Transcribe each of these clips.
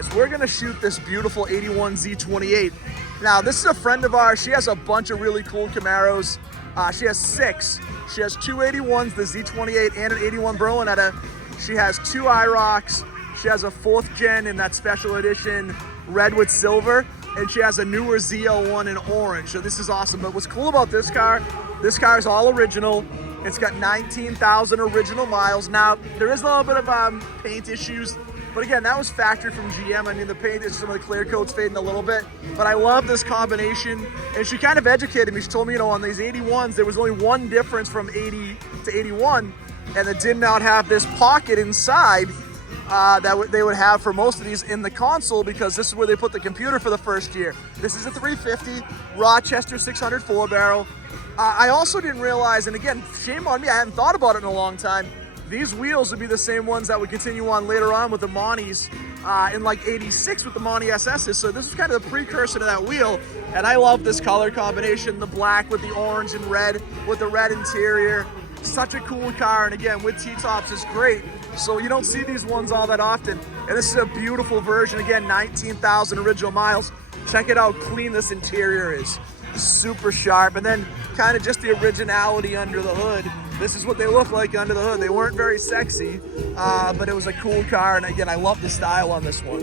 guys, we're gonna shoot this beautiful 81 Z28. Now, this is a friend of ours. She has a bunch of really cool Camaros. She has 6. She has 2 81s, the Z28 and an 81 Berlinetta. She has 2 IROCs. She has a 4th gen in that special edition red with silver, and she has a newer ZL1 in orange. So this is awesome. But what's cool about this car is all original. It's got 19,000 original miles. Now, there is a little bit of paint issues, but again, that was factory from GM. I mean, the paint is, some of the clear coat's fading a little bit, but I love this combination. And she kind of educated me. She told me, you know, on these 81s, there was only one difference from 80 to 81, and it did not have this pocket inside that they would have for most of these in the console, because this is where they put the computer for the first year. This is a 350 Rochester 600 4-barrel. I also didn't realize, and again, shame on me, I hadn't thought about it in a long time, these wheels would be the same ones that would continue on later on with the Monties in like 86 with the Monty SS's. So this is kind of the precursor to that wheel. And I love this color combination, the black with the orange and red with the red interior. Such a cool car, and again, with T-tops is great. So you don't see these ones all that often. And this is a beautiful version. Again, 19,000 original miles. Check it out, clean this interior is. Super sharp. And then kind of just the originality under the hood. This is what they look like under the hood. They weren't very sexy, but it was a cool car. And again, I love the style on this one.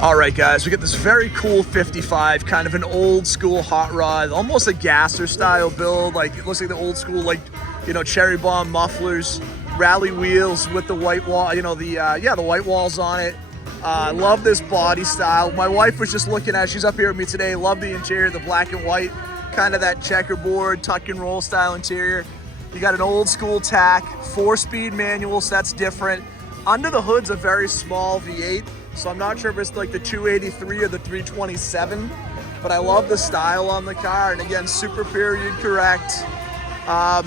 All right, guys, we get this very cool 55, kind of an old school hot rod, almost a gasser style build. Like, it looks like the old school, like, you know, cherry bomb mufflers, rally wheels with the white wall, you know, the white walls on it. Love this body style. My wife was just looking at, she's up here with me today. Love the interior, the black and white, kind of that checkerboard, tuck and roll style interior. You got an old school tack, 4-speed manual, so that's different. Under the hood's a very small V8, so I'm not sure if it's like the 283 or the 327, but I love the style on the car. And again, super period correct.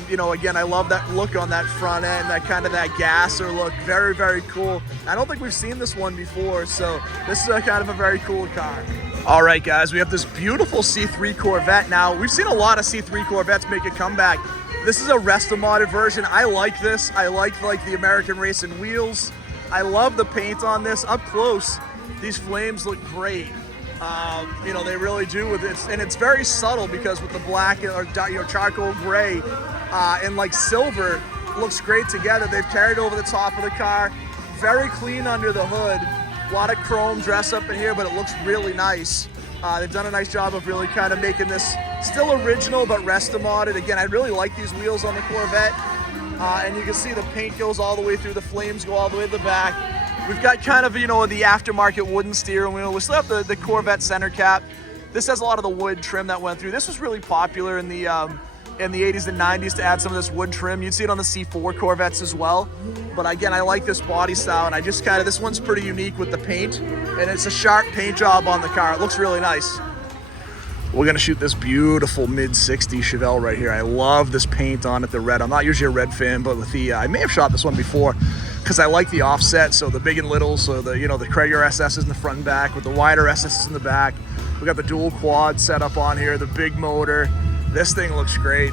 You know, again, I love that look on that front end, that kind of that gasser look. Very, very cool. I don't think we've seen this one before, so this is a kind of a very cool car. All right, guys, we have this beautiful C3 Corvette. Now, we've seen a lot of C3 Corvettes make a comeback. This is a resto-modded version. I like this. I like the American racing wheels. I love the paint on this. Up close, these flames look great. You know, they really do with it, and it's very subtle because with the black or, you know, charcoal gray and like silver looks great together. They've carried over the top of the car. Very clean under the hood. A lot of chrome dress up in here, but it looks really nice. They've done a nice job of really kind of making this still original but resto-modded. Again, I really like these wheels on the Corvette. And you can see the paint goes all the way through, the flames go all the way to the back. We've got kind of, you know, the aftermarket wooden steering wheel. We still have the Corvette center cap. This has a lot of the wood trim that went through. This was really popular in the 80s and 90s to add some of this wood trim. You'd see it on the C4 Corvettes as well. But again, I like this body style, and I just kind of, this one's pretty unique with the paint, and it's a sharp paint job on the car. It looks really nice. We're gonna shoot this beautiful mid-60s Chevelle right here. I love this paint on it, the red. I'm not usually a red fan, but with the, I may have shot this one before because I like the offset, so the big and little, so the, you know, the Cragar SS's in the front and back with the wider SS's in the back. We got the dual quad set up on here, the big motor. This thing looks great.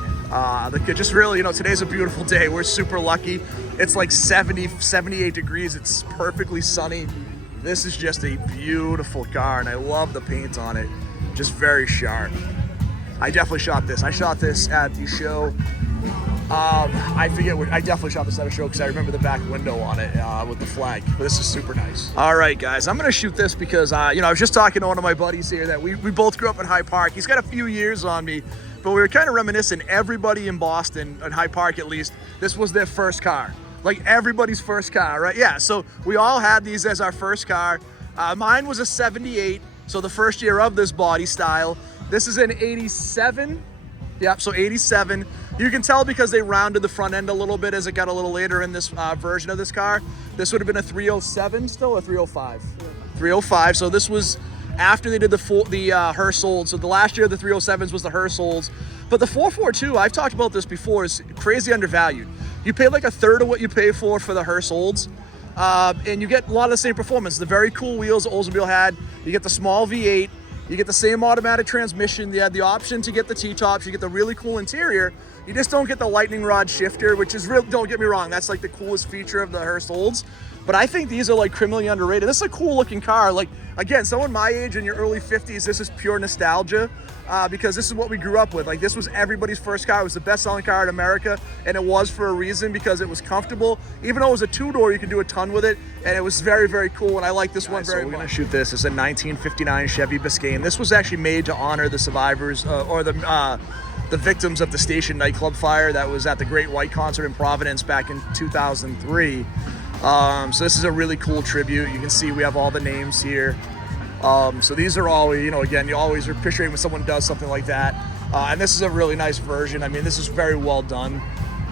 Just really, you know, today's a beautiful day. We're super lucky. It's like 70, 78 degrees. It's perfectly sunny. This is just a beautiful car, and I love the paint on it. Just very sharp. I definitely shot this. I shot this at the show. I forget what, I definitely shot this at a show because I remember the back window on it with the flag. But this is super nice. All right, guys, I'm gonna shoot this because you know, I was just talking to one of my buddies here that we both grew up in Hyde Park. He's got a few years on me, but we were kind of reminiscing. Everybody in Boston, in Hyde Park at least, this was their first car. Like everybody's first car, right? Yeah, so we all had these as our first car. Mine was a 78. So the first year of this body style. This is an 87. Yep, so 87. You can tell because they rounded the front end a little bit as it got a little later in this version of this car. This would have been a 307 still, a 305? 305, so this was after they did the hearse olds. So the last year of the 307s was the hearse olds. But the 442, I've talked about this before, is crazy undervalued. You pay like a third of what you pay for the hearse olds. And you get a lot of the same performance. The very cool wheels that Oldsmobile had. You get the small V8. You get the same automatic transmission. You had the option to get the T-tops. You get the really cool interior. You just don't get the lightning rod shifter, which is real. Don't get me wrong. That's like the coolest feature of the hearse olds. But I think these are like criminally underrated. This is a cool looking car. Like, again, someone my age in your early 50s, this is pure nostalgia because this is what we grew up with. Like, this was everybody's first car. It was the best selling car in America, and it was for a reason because it was comfortable. Even though it was a two-door, you could do a ton with it, and it was very, very cool, and I like this one very much. We're gonna shoot this. It's a 1959 Chevy Biscayne. This was actually made to honor the survivors or the victims of the Station nightclub fire that was at the Great White Concert in Providence back in 2003. So this is a really cool tribute. You can see we have all the names here. So these are all, you know, again, you always are picturing when someone does something like that. And this is a really nice version. I mean, this is very well done.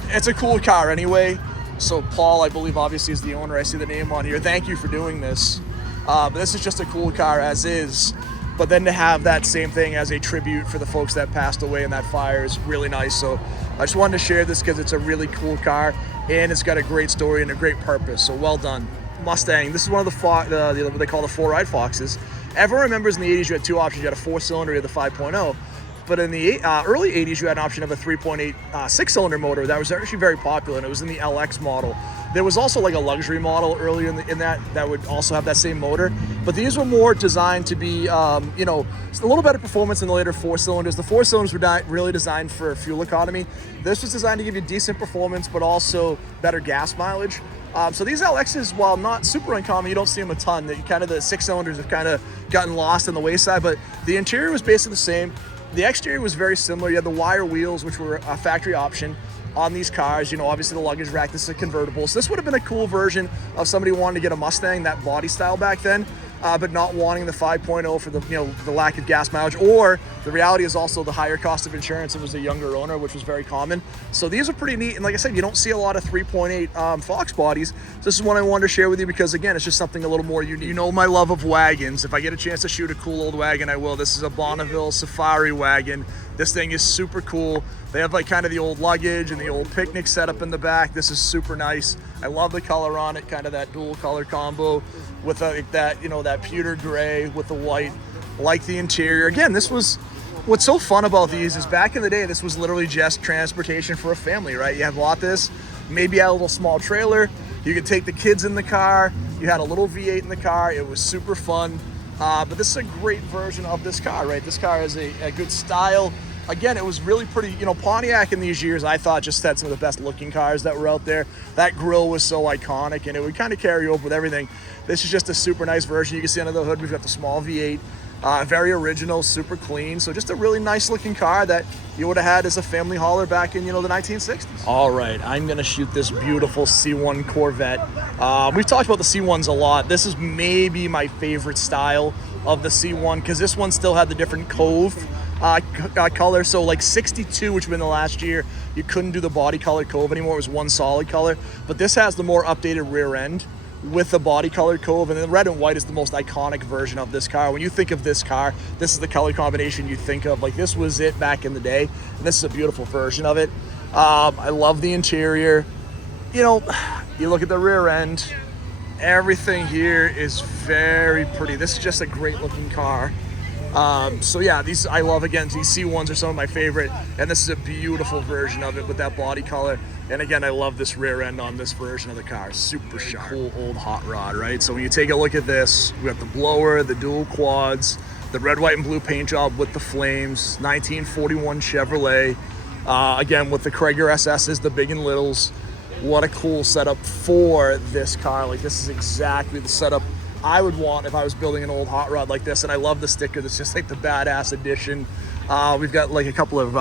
It's a cool car anyway. So Paul, I believe, obviously is the owner. I see the name on here. Thank you for doing this. But this is just a cool car as is. But then to have that same thing as a tribute for the folks that passed away in that fire is really nice. So I just wanted to share this because it's a really cool car and it's got a great story and a great purpose. So well done. Mustang. This is one of the what they call the four-ride Foxes. Everyone remembers in the 80s you had two options. You had a four-cylinder, you had the 5.0. But in the early 80s, you had an option of a 3.8 six-cylinder motor that was actually very popular, and it was in the LX model. There was also like a luxury model earlier in that would also have that same motor. But these were more designed to be, you know, a little better performance in the later four cylinders. The four cylinders were not really designed for fuel economy. This was designed to give you decent performance, but also better gas mileage. So these LXs, while not super uncommon, you don't see them a ton. The six cylinders have kind of gotten lost in the wayside, but the interior was basically the same. The exterior was very similar. You had the wire wheels, which were a factory option on these cars. You know, obviously the luggage rack, this is a convertible. So this would have been a cool version of somebody wanting to get a Mustang, that body style back then, but not wanting the 5.0 for the, you know, the lack of gas mileage, or the reality is also the higher cost of insurance. It was a younger owner, which was very common. So these are pretty neat. And like I said, you don't see a lot of 3.8 Fox bodies. So this is one I wanted to share with you because, again, it's just something a little more unique. You know my love of wagons. If I get a chance to shoot a cool old wagon, I will. This is a Bonneville Safari wagon. This thing is super cool. They have like kind of the old luggage and the old picnic setup in the back. This is super nice. I love the color on it, kind of that dual color combo with that, you know, that pewter gray with the white. Like the interior. Again, this was, what's so fun about these is back in the day, this was literally just transportation for a family, right? You have bought this, maybe you had a little small trailer. You could take the kids in the car. You had a little V8 in the car. It was super fun. But this is a great version of this car, right? This car has a good style. Again, it was really pretty, you know, Pontiac in these years, I thought just had some of the best looking cars that were out there. That grille was so iconic and it would kind of carry over with everything. This is just a super nice version. You can see under the hood, we've got the small V8, very original, super clean. So just a really nice looking car that you would have had as a family hauler back in, you know, the 1960s. All right, I'm gonna shoot this beautiful C1 Corvette. We've talked about the C1s a lot. This is maybe my favorite style of the C1 because this one still had the different cove color. So like 62, which was in the last year, you couldn't do the body color cove anymore. It was one solid color. But this has the more updated rear end with the body color cove, and then red and white is the most iconic version of this car. When you think of this car, this is the color combination you think of. Like, this was it back in the day, and this is a beautiful version of it. I love the interior. You know, you look at the rear end, everything here is very pretty. This is just a great looking car. So yeah, these I love. Again, these C1s are some of my favorite, and this is a beautiful version of it with that body color. And again, I love this rear end on this version of the car. Super sharp. Cool old hot rod, right? So when you take a look at this, we got the blower, the dual quads, the red, white, and blue paint job with the flames, 1941 Chevrolet. Again, with the Krieger SS's, the big and littles. What a cool setup for this car. Like, this is exactly the setup I would want if I was building an old hot rod like this. And I love the sticker. That's just like the badass edition. We've got like a couple of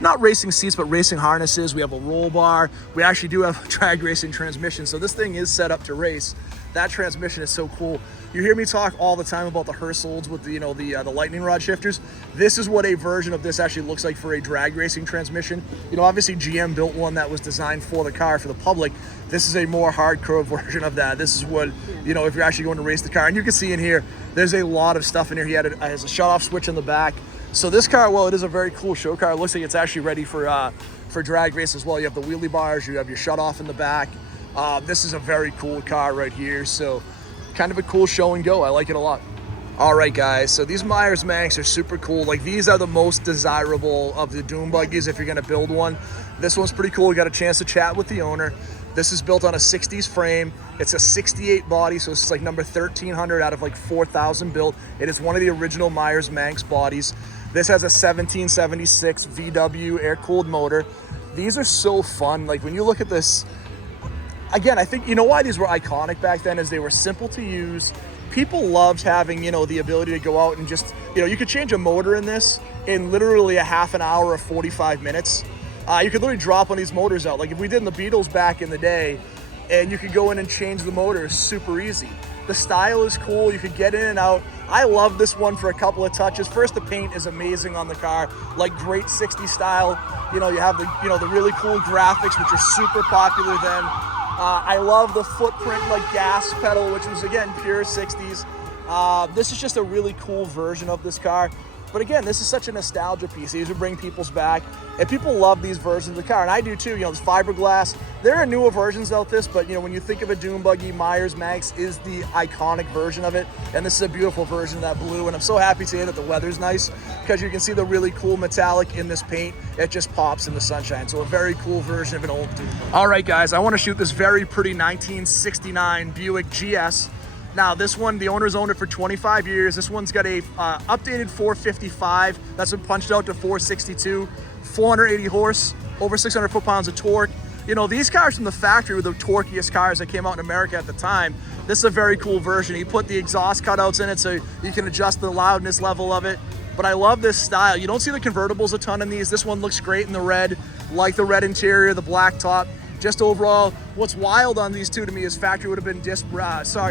not racing seats, but racing harnesses. We have a roll bar. We actually do have a drag racing transmission, so this thing is set up to race. That transmission is so cool. You hear me talk all the time about the Hersolds with the, you know, the lightning rod shifters. This is what a version of this actually looks like for a drag racing transmission. You know, obviously GM built one that was designed for the car, for the public. This is a more hardcore version of that. This is what, you know, if you're actually going to race the car. And you can see in here, there's a lot of stuff in here. He has a shut-off switch in the back. So this car, well, it is a very cool show car. It looks like it's actually ready for drag race as well. You have the wheelie bars, you have your shut-off in the back. This is a very cool car right here. So kind of a cool show and go. I like it a lot. All right, guys, so these Meyers Manx are super cool. Like, these are the most desirable of the dune buggies if you're gonna build one. This one's pretty cool. We got a chance to chat with the owner. This is built on a 60s frame. It's a 68 body, so it's like number 1300 out of like 4,000 built. It is one of the original Meyers Manx bodies. This has a 1776 VW air-cooled motor. These are so fun. Like when you look at this, again, I think, you know why these were iconic back then is they were simple to use. People loved having, you know, the ability to go out and just, you know, you could change a motor in this in literally a half an hour or 45 minutes. You could literally drop one of these motors out. Like if we did in the Beatles back in the day, and you could go in and change the motors super easy. The style is cool. You could get in and out. I love this one for a couple of touches. First, the paint is amazing on the car, like great 60s style. You know, you have the, you know, the really cool graphics, which are super popular then. I love the footprint, like gas pedal, which was again pure 60s. This is just a really cool version of this car. But again, this is such a nostalgia piece. These would bring people's back, and people love these versions of the car, and I do too. You know, this fiberglass. There are newer versions out this, but you know, when you think of a dune buggy, Meyers Manx is the iconic version of it, and this is a beautiful version of that blue. And I'm so happy today that the weather's nice because you can see the really cool metallic in this paint. It just pops in the sunshine. So a very cool version of an old dune buggy. All right, guys, I want to shoot this very pretty 1969 Buick GS. Now this one, the owners owned it for 25 years. This one's got a updated 455. That's been punched out to 462, 480 horse, over 600 foot-pounds of torque. You know, these cars from the factory were the torquiest cars that came out in America at the time. This is a very cool version. He put the exhaust cutouts in it so you can adjust the loudness level of it. But I love this style. You don't see the convertibles a ton in these. This one looks great in the red, like the red interior, the black top. Just overall, what's wild on these two to me is factory would have been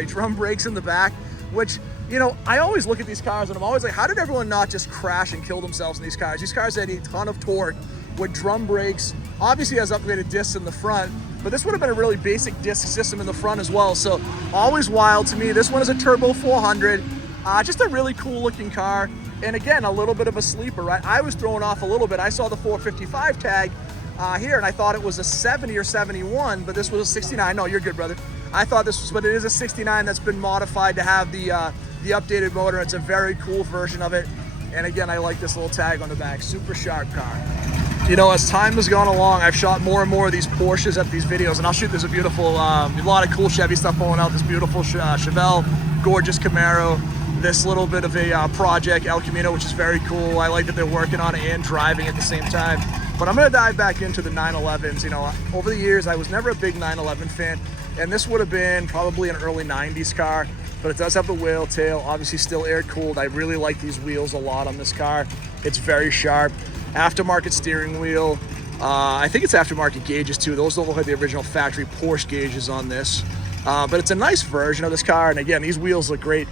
drum brakes in the back, which, you know, I always look at these cars and I'm always like, how did everyone not just crash and kill themselves in these cars? These cars had a ton of torque with drum brakes. Obviously has upgraded discs in the front, but this would have been a really basic disc system in the front as well. So always wild to me. This one is a turbo 400, just a really cool looking car. And again, a little bit of a sleeper, right? I was thrown off a little bit. I saw the 455 tag here, and I thought it was a 70 or 71, but this was a 69. No, you're good, brother. I thought this was, but it is a 69 that's been modified to have the updated motor. It's a very cool version of it. And again, I like this little tag on the back. Super sharp car. You know, as time has gone along, I've shot more and more of these Porsches at these videos, and I'll shoot this a beautiful, a lot of cool Chevy stuff going out. This beautiful Chevelle, gorgeous Camaro. This little bit of a project, El Camino, which is very cool. I like that they're working on it and driving at the same time. But I'm gonna dive back into the 911s. You know, over the years, I was never a big 911 fan, and this would have been probably an early 90s car, but it does have the whale tail, obviously still air cooled. I really like these wheels a lot on this car. It's very sharp. Aftermarket steering wheel. I think it's aftermarket gauges too. Those don't look like the original factory Porsche gauges on this. But it's a nice version of this car, and again, these wheels look great.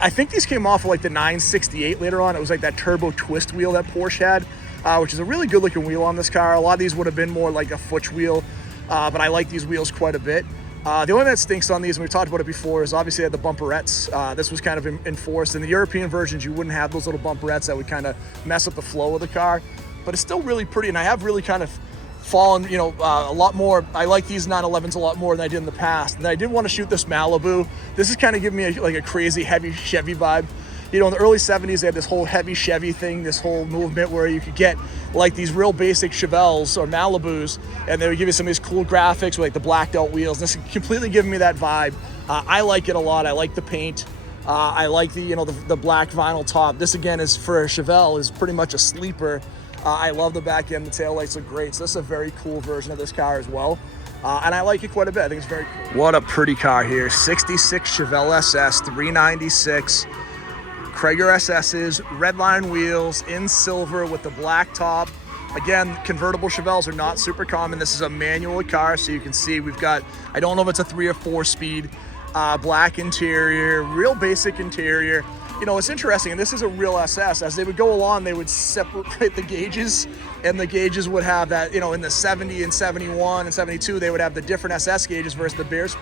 I think these came off of like the 968 later on. It was like that turbo twist wheel that Porsche had, which is a really good looking wheel on this car. A lot of these would have been more like a Futch wheel, but I like these wheels quite a bit. The only thing that stinks on these, and we talked about it before, is obviously they had the bumperettes. This was kind of enforced. In the European versions, you wouldn't have those little bumperettes that would kind of mess up the flow of the car, but it's still really pretty, and I have really kind of fallen, you know, a lot more. I like these 911s a lot more than I did in the past. And I did want to shoot this Malibu. This is kind of giving me like a crazy heavy Chevy vibe. You know, in the early 70s, they had this whole heavy Chevy thing, this whole movement where you could get like these real basic Chevelles or Malibus, and they would give you some of these cool graphics with like the blacked out wheels. This is completely giving me that vibe. I like it a lot. I like the paint. I like the, you know, the black vinyl top. This again is for a Chevelle, is pretty much a sleeper. I love the back end. The taillights look great. So this is a very cool version of this car as well. And I like it quite a bit. I think it's very cool. What a pretty car here. 66 Chevelle SS, 396. Krager SS's, redline wheels in silver with the black top. Again, convertible Chevelles are not super common. This is a manual car, so you can see we've got, I don't know if it's a 3 or 4 speed, black interior, real basic interior. You know, it's interesting, and this is a real SS. As they would go along, they would separate the gauges, and the gauges would have that, you know, in the 70 and 71 and 72, they would have the different SS gauges versus the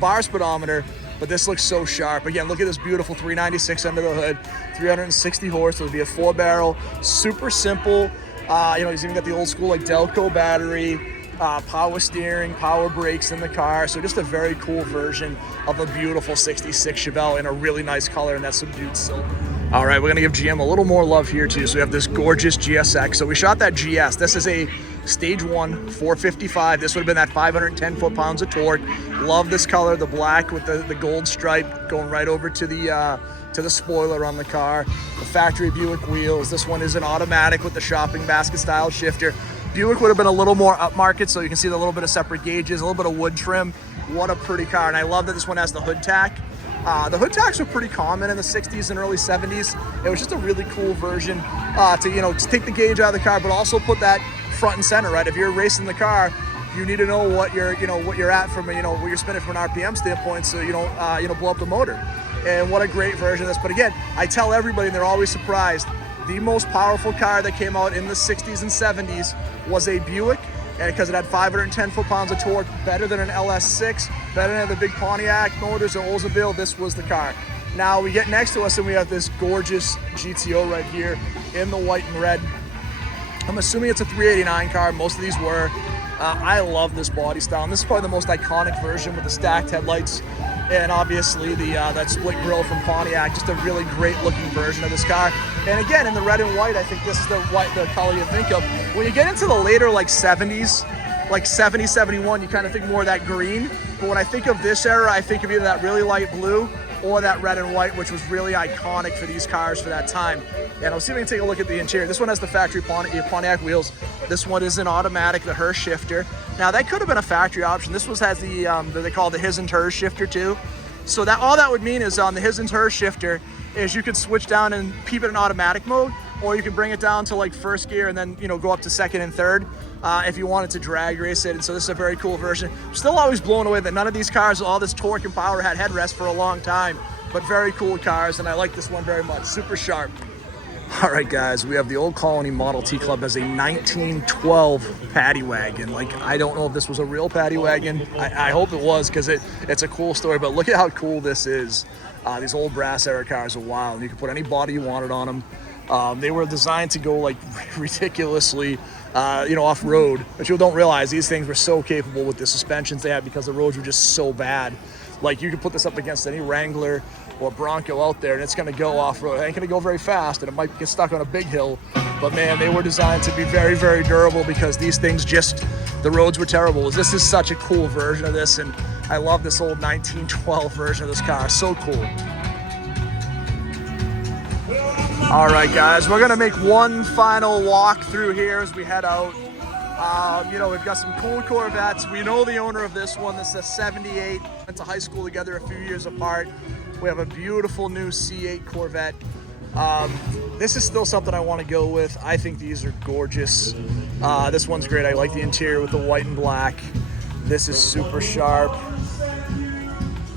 bar speedometer. But this looks so sharp. Again, look at this beautiful 396 under the hood, 360 horse. It'll be a 4-barrel, super simple. You know, he's even got the old school like Delco battery, power steering, power brakes in the car. So just a very cool version of a beautiful 66 Chevelle in a really nice color, and that subdued silver. All right, we're gonna give GM a little more love here too. So we have this gorgeous GSX. So we shot that GS. This is a stage 1 455. This would have been that 510 foot-pounds of torque. Love this color, the black with the gold stripe going right over to the spoiler on the car. The factory Buick wheels. This one is an automatic with the shopping basket style shifter. Buick would have been a little more upmarket, so you can see the little bit of separate gauges, a little bit of wood trim. What a pretty car, and I love that this one has the hood tack. The hood tacks were pretty common in the 60s and early 70s. It was just a really cool version to take the gauge out of the car, but also put that front and center, right? If you're racing the car, you need to know what you're at from what you're spinning from an RPM standpoint, so you don't blow up the motor. And what a great version of this. But again, I tell everybody, and they're always surprised, the most powerful car that came out in the 60s and 70s was a Buick, and because it had 510 foot-pounds of torque, better than an LS6, better than the big Pontiac motors or Oldsmobile. This was the car. Now we get next to us and we have this gorgeous GTO right here in the white and red. I'm assuming it's a 389 car. Most of these were. I love this body style, and this is probably the most iconic version with the stacked headlights and obviously the that split grille from Pontiac. Just a really great looking version of this car. And again, in the red and white, I think this is the color you think of. When you get into the later like 70s, like 70, 71, you kind of think more of that green. But when I think of this era, I think of either that really light blue or that red and white, which was really iconic for these cars for that time. And I'll see if I can take a look at the interior. This one has the factory Pontiac wheels. This one is an automatic, the Hers shifter. Now that could have been a factory option. This was has the they call it the his and hers shifter too. So that all that would mean is on the his and hers shifter is you could switch down and keep it in automatic mode, or you can bring it down to like first gear and then go up to second and third if you wanted to drag race it. And so this is a very cool version. Still always blown away that none of these cars with all this torque and power had headrests for a long time, but very cool cars, and I like this one very much. Super sharp. All right, guys, we have the Old Colony Model T Club as a 1912 paddy wagon. Like, I don't know if this was a real paddy wagon. I hope it was, because it's a cool story, but look at how cool this is. These old brass era cars are wild, and you can put any body you wanted on them. They were designed to go like ridiculously off-road, but people don't realize these things were so capable with the suspensions they had because the roads were just so bad. Like, you could put this up against any Wrangler or Bronco out there and it's going to go off-road. It ain't going to go very fast, and it might get stuck on a big hill, but man, they were designed to be very, very durable because these things the roads were terrible. This is such a cool version of this, and I love this old 1912 version of this car. So cool. All right, guys, we're gonna make one final walk through here as we head out. We've got some cool Corvettes. We know the owner of this one. This is a 78. Went to high school together a few years apart. We have a beautiful new C8 Corvette. This is still something I want to go with. I think these are gorgeous. This one's great. I like the interior with the white and black. This is super sharp.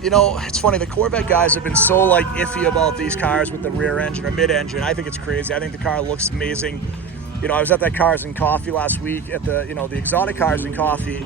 It's funny, the Corvette guys have been so iffy about these cars with the rear engine or mid-engine. I think it's crazy. I think the car looks amazing. I was at that Cars and Coffee last week at the exotic Cars and Coffee,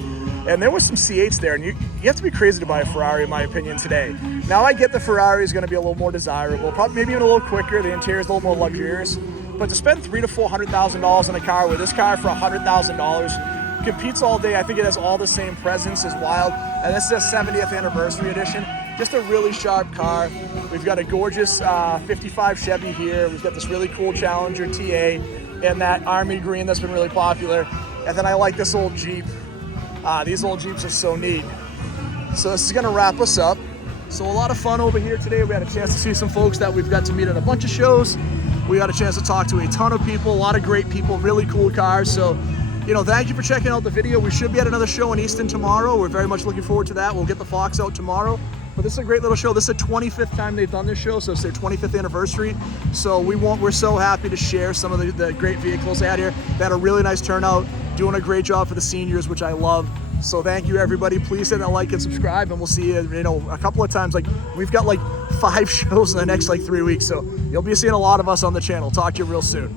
and there was some C8s there, and you have to be crazy to buy a Ferrari, in my opinion, today. Now, I get the Ferrari is going to be a little more desirable, probably maybe even a little quicker. The interior is a little more luxurious, but to spend $300,000 to $400,000 on a car with this car for $100,000 competes all day. I think it has all the same presence as wild, and this is a 70th anniversary edition. Just a really sharp car. We've got a gorgeous 55 Chevy here. We've got this really cool Challenger TA and that army green that's been really popular. And then I like this old Jeep. These old Jeeps are so neat. So this is gonna wrap us up. So a lot of fun over here today. We had a chance to see some folks that we've got to meet at a bunch of shows. We got a chance to talk to a ton of people, a lot of great people, really cool cars. So, thank you for checking out the video. We should be at another show in Easton tomorrow. We're very much looking forward to that. We'll get the Fox out tomorrow. But this is a great little show. This is the 25th time they've done this show, so it's their 25th anniversary. So we're so happy to share some of the great vehicles they had here. They had a really nice turnout, doing a great job for the seniors, which I love. So thank you, everybody. Please hit that like and subscribe, and we'll see you, a couple of times. We've got 5 shows in the next 3 weeks, so you'll be seeing a lot of us on the channel. Talk to you real soon.